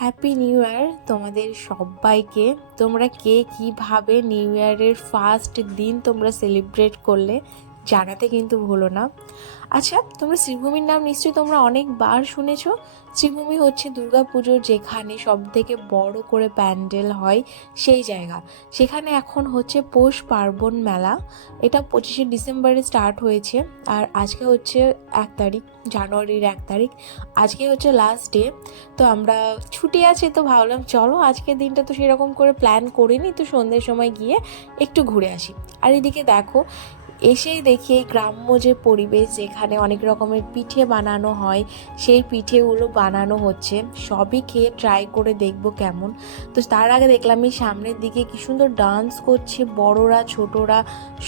Happy new year তোমাদের সবাইকে। তোমরা কে কীভাবে নিউ ইয়ারের ফার্স্ট দিন তোমরা সেলিব্রেট করলে জানাতে কিন্তু ভুলো না। আচ্ছা, তোমরা শ্রীভূমির নাম নিশ্চয়ই তোমরা অনেকবার শুনেছো। শ্রীভূমি হচ্ছে দুর্গাপুজোর যেখানে সব থেকে বড় করে প্যান্ডেল হয় সেই জায়গা। সেখানে এখন হচ্ছে পৌষ পার্বণ মেলা। এটা 25শে ডিসেম্বরে স্টার্ট হয়েছে আর আজকে হচ্ছে 1 তারিখ, জানুয়ারির 1 তারিখ। আজকে হচ্ছে লাস্ট ডে। তো আমরা ছুটি আছে, তো ভাবলাম চলো আজকের দিনটা তো সেরকম করে প্ল্যান করিনি, তো সন্ধ্যের সময় গিয়ে একটু ঘুরে আসি। আর এদিকে দেখো, এসেই দেখি এই গ্রাম্য যে পরিবেশ, যেখানে অনেক রকমের পিঠে বানানো হয়, সেই পিঠেগুলো বানানো হচ্ছে। সবই খেয়ে ট্রাই করে দেখবো কেমন। তো তার আগে দেখলাম এই সামনের দিকে কি সুন্দর ডান্স করছে, বড়রা ছোটরা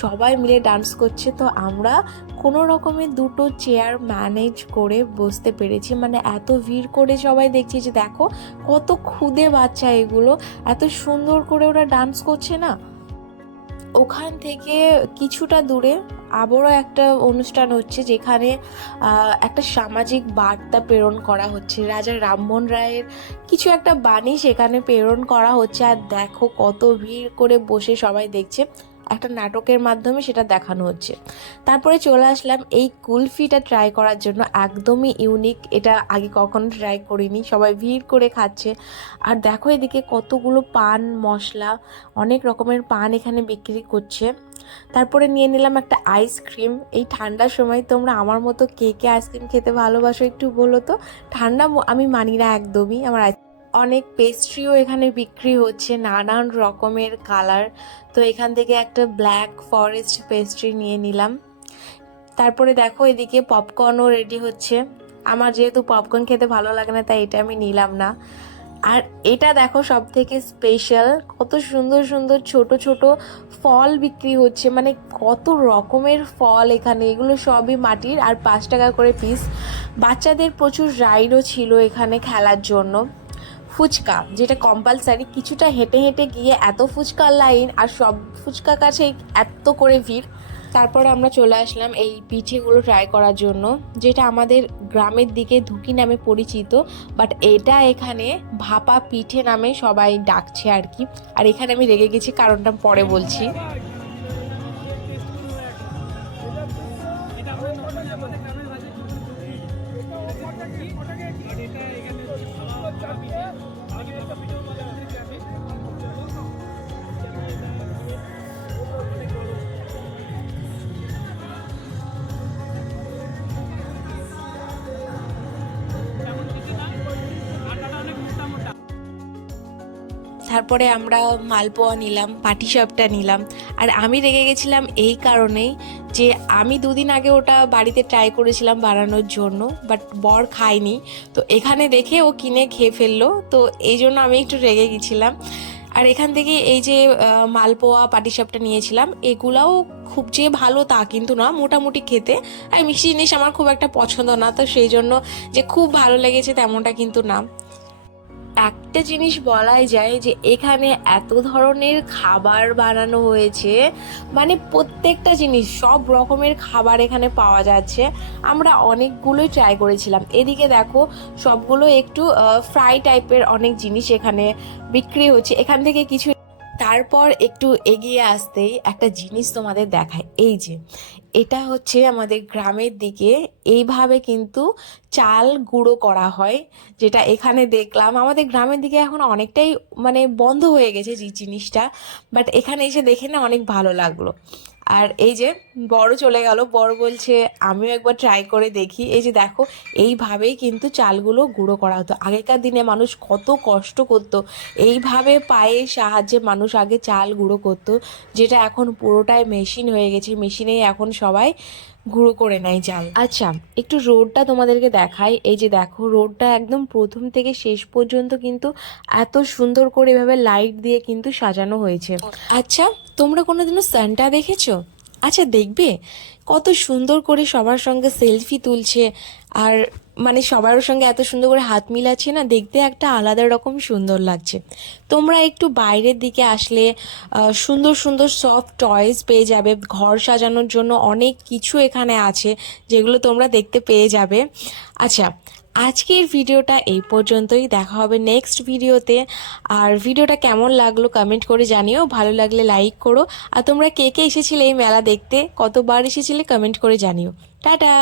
সবাই মিলে ডান্স করছে। তো আমরা কোনো রকমের দুটো চেয়ার ম্যানেজ করে বসতে পেরেছি, মানে এত ভিড় করে সবাই দেখছি যে দেখো কত ক্ষুদে বাচ্চা, এগুলো এত সুন্দর করে ওরা ডান্স করছে না। ওখান থেকে কিছুটা দূরে আবারও একটা অনুষ্ঠান হচ্ছে, যেখানে একটা সামাজিক বার্তা প্রেরণ করা হচ্ছে। রাজা রামমোহন রায়ের কিছু একটা বাণী সেখানে প্রেরণ করা হচ্ছে। আর দেখো কত ভিড় করে বসে সবাই দেখছে, একটা নাটকের মাধ্যমে সেটা দেখানো হচ্ছে। তারপরে চলে আসলাম এই কুলফিটা ট্রাই করার জন্য, একদমই ইউনিক, এটা আগে কখনো ট্রাই করিনি। সবাই ভিড় করে খাচ্ছে। আর দেখো এদিকে কতগুলো পান মশলা, অনেক রকমের পান এখানে বিক্রি করছে। তারপরে নিয়ে নিলাম একটা আইসক্রিম। এই ঠান্ডার সময় তোমরা আমার মতো কে কে আইসক্রিম খেতে ভালোবাসো একটু বলো তো। ঠান্ডা আমি মানি না একদমই। অনেক পেস্ট্রিও এখানে বিক্রি হচ্ছে, নানান রকমের কালার। তো এখান থেকে একটা ব্ল্যাক ফরেস্ট পেস্ট্রি নিয়ে নিলাম। তারপরে দেখো এদিকে পপকর্নও রেডি হচ্ছে। আমার যেহেতু পপকর্ন খেতে ভালো লাগে না, তাই এটা আমি নিলাম না। আর এটা দেখো সব থেকে স্পেশাল, কত সুন্দর সুন্দর ছোট ছোট ফল বিক্রি হচ্ছে, মানে কত রকমের ফল এখানে। এগুলো সবই মাটির আর 5 টাকা করে পিস। বাচ্চাদের প্রচুর রাইডও ছিল এখানে খেলার জন্য। ফুচকা যেটা কম্পালসারি, কিছুটা হেঁটে হেঁটে গিয়ে এত ফুচকার লাইন, আর সব ফুচকা কাছে এত করে ভিড়। তারপরে আমরা চলে আসলাম এই পিঠেগুলো ট্রাই করার জন্য, যেটা আমাদের গ্রামের দিকে ধুকি নামে পরিচিত, বাট এটা এখানে ভাপা পিঠে নামে সবাই ডাকছে আর কি। আর এখানে আমি রেগে গেছি, কারণটা পরে বলছি। তারপরে আমরা মালপোয়া নিলাম, পাটিসাপটা নিলাম। আর আমি রেগে গেছিলাম এই কারণেই যে আমি 2 দিন আগে ওটা বাড়িতে ট্রাই করেছিলাম বানানোর জন্য, বাট বর খায়নি। তো এখানে দেখে ও কিনে খেয়ে ফেললো, তো এই জন্য আমি একটু রেগে গেছিলাম। আর এখান থেকে এই যে মালপোয়া পাটিসাপটা নিয়েছিলাম, এগুলাও খুব যে ভালো তা কিন্তু না, মোটামুটি খেতে। আর মিষ্টি জিনিস আমার খুব একটা পছন্দ না, তো সেই জন্য যে খুব ভালো লেগেছে তেমনটা কিন্তু না। একটা জিনিস বলাই যায় যে এখানে এত ধরনের খাবার বানানো হয়েছে, মানে প্রত্যেকটা জিনিস, সব রকমের খাবার এখানে পাওয়া যাচ্ছে। আমরা অনেকগুলোই ট্রাই করেছিলাম। এদিকে দেখো সবগুলো একটু ফ্রাই টাইপের অনেক জিনিস এখানে বিক্রি হচ্ছে। এখান থেকে কিছু তারপর একটু এগিয়ে আসতেই একটা জিনিস তোমাদের দেখায়। এই যে এটা হচ্ছে আমাদের গ্রামের দিকে এইভাবে কিন্তু চাল গুঁড়ো করা হয়, যেটা এখানে দেখলাম। আমাদের গ্রামের দিকে এখন অনেকটাই মানে বন্ধ হয়ে গেছে যে জিনিসটা, বাট এখানে এসে দেখে না অনেক ভালো লাগলো। আর এই যে বড় চলে গেল, বড় বলছে আমিও একবার ট্রাই করে দেখি। এই যে দেখো এইভাবেই কিন্তু চালগুলো গুঁড়ো করা হতো। আগেকার দিনে মানুষ কত কষ্ট করতো, এইভাবে পায়ের সাহায্যে মানুষ আগে চাল গুঁড়ো করতো, যেটা এখন পুরোটাই মেশিন হয়ে গেছে। মেশিনেই এখন সবাই গুঁড়ো করে নেয় চাল। আচ্ছা, একটু রোডটা তোমাদেরকে দেখাই। এই যে দেখো রোডটা একদম প্রথম থেকে শেষ পর্যন্ত কিন্তু এত সুন্দর করে এভাবে লাইট দিয়ে কিন্তু সাজানো হয়েছে। আচ্ছা, তোমরা কোনোদিনও সান্টা দেখেছো? আচ্ছা দেখবে, কত সুন্দর করে সবার সঙ্গে সেলফি তুলছে, আর মানে সবার সঙ্গে এত সুন্দর করে হাত মিলাচ্ছে না, দেখতে একটা আলাদা রকম সুন্দর লাগছে। তোমরা একটু বাইরের দিকে আসলে সুন্দর সুন্দর সফট টয়েস পেয়ে যাবে। ঘর সাজানোর জন্য অনেক কিছু এখানে আছে, যেগুলো তোমরা দেখতে পেয়ে যাবে। আচ্ছা, আজকের ভিডিওটা এই পর্যন্তই, দেখা হবে নেক্সট ভিডিওতে। আর ভিডিওটা কেমন লাগলো কমেন্ট করে জানিও, ভালো লাগলে লাইক করো। আর তোমরা কে কে এসেছিলে এই মেলা দেখতে, কতবার এসেছিলে কমেন্ট করে জানিও। টাটা।